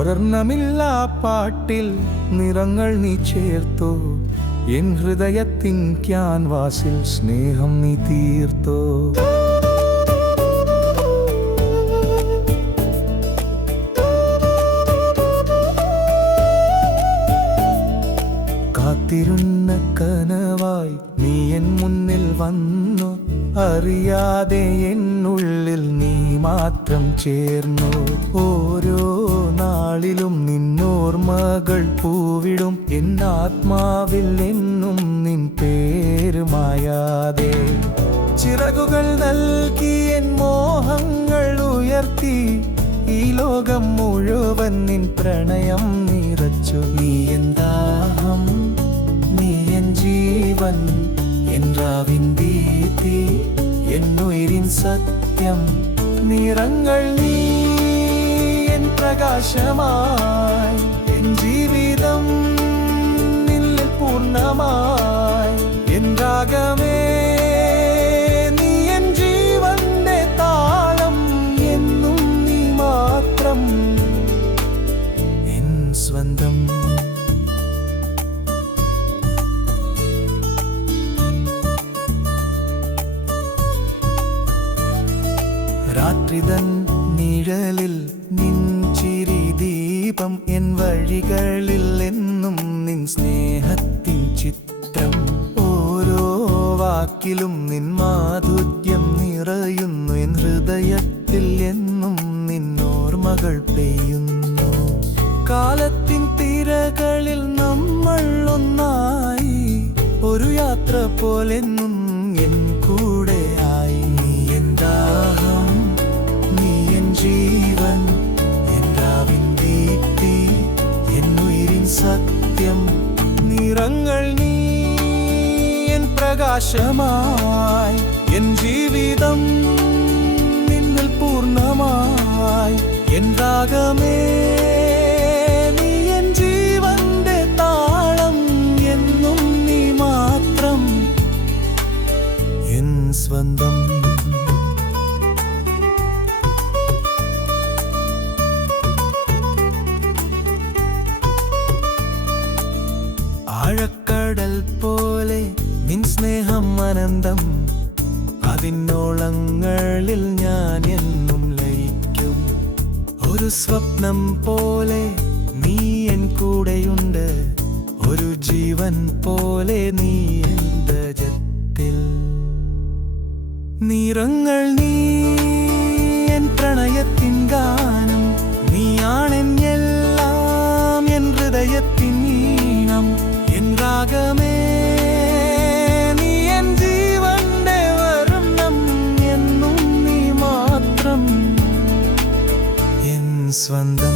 വർണ്ണമില്ലാ പാട്ടിൽ നിറങ്ങൾ നീ ചേർത്തോ, എൻ ഹൃദയത്തിൻ ക്യാൻവാസിൽ സ്നേഹം നീ തീർത്തോ. കാത്തിരുന്ന കനവായി നീ എൻ മുന്നിൽ വന്നു, അറിയാതെ എന്നുള്ളിൽ നീ മാത്രം ചേർന്നു. ഓരോ നാളിലും നിന്നോർമ്മകൾ പൂവിടും, എന്നാത്മാവിൽ എന്നും നിൻ പേര് മായാതെ. ചിറകുകൾ നൽകി എൻ മോഹങ്ങൾ ഉയർത്തി, ഈ ലോകം മുഴുവൻ നിൻ പ്രണയം നിറച്ചു. നീ എൻ ദാഹം, നീ എൻ ജീവൻ, എൻ രാവിൻ ദീപ്തി, എന്നുയിരിൻ സത്യം. നിറങ്ങൾ നീ എൻ പ്രകാശമായി, എൻ ജീവിതം നിന്നിൽ പൂർണ്ണമായി. എൻ രാഗമേ നീ എൻ ജീവന്റെ താളം, എന്നും നീ മാത്രം എൻ സ്വന്തം. രാത്രിതൻ നിഴലിൽ നിൻ ചിരി ദീപം, എൻ വഴികളിൽ എന്നും നിൻ സ്നേഹത്തിൻ ചിത്രം. ഓരോ വാക്കിലും നിൻ മാധുര്യം നിറയുന്നു, എൻ ഹൃദയത്തിൽ എന്നും നിന്നോർമ്മകൾ പെയ്യുന്നു. കാലത്തിൻ തിരകളിൽ നമ്മൾ ഒന്നായി, ഒരു യാത്ര പോലെന്നും എൻ കൂടെയായി. നീ എൻ ദാഹം, നീ എൻ ജീവൻ, എൻ രാവിൻ ദീപ്തി, എന്നുയിരിൻ സത്യം. നിറങ്ങൾ നീ എൻ പ്രകാശമായി, എൻ ജീവിതം നിന്നിൽ പൂർണ്ണമായി. എൻ രാഗമേ നീ എൻ ജീവന്റെ താളം, എന്നും നീ മാത്രം എൻ സ്വന്തം. ആഴക്കടൽ പോലെ നിൻ സ്നേഹം അനന്തം, അതിനോളങ്ങളിൽ ഞാൻ എന്നും ലയിക്കും. ഒരു സ്വപ്നം പോലെ നീ എൻ കൂടെയുണ്ട്, ഒരു ജീവൻ പോലെ നീ എൻ ഹൃദയത്തിൽ. നിറങ്ങൾ നീ എൻ പ്രണയത്തിൻ ഗാനം, നീയാണെൻ എല്ലാം, എൻ ഹൃദയത്തിൻ ഈണം. എൻ രാഗമേ നീ എൻ ജീവന്റെ വർണ്ണം, എന്നും നീ മാത്രം എൻ സ്വന്തം.